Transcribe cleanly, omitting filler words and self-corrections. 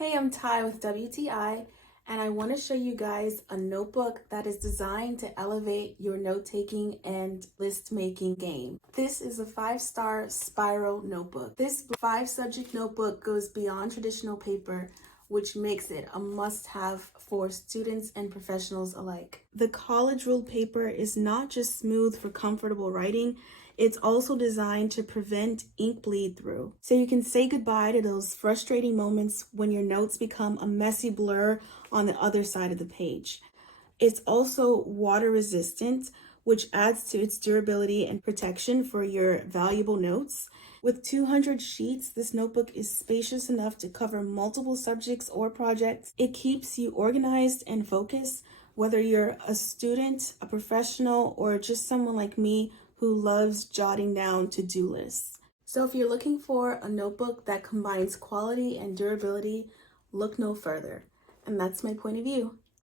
Hey, I'm Ty with WTI, and I want to show you guys a notebook that is designed to elevate your note-taking and list-making game. This is a 5-star spiral notebook. This 5-subject notebook goes beyond traditional paper, which makes it a must-have for students and professionals alike. The college ruled paper is not just smooth for comfortable writing, it's also designed to prevent ink bleed through. So you can say goodbye to those frustrating moments when your notes become a messy blur on the other side of the page. It's also water resistant, which adds to its durability and protection for your valuable notes. With 200 sheets, this notebook is spacious enough to cover multiple subjects or projects. It keeps you organized and focused, whether you're a student, a professional, or just someone like me who loves jotting down to-do lists. So if you're looking for a notebook that combines quality and durability, look no further. And that's my point of view.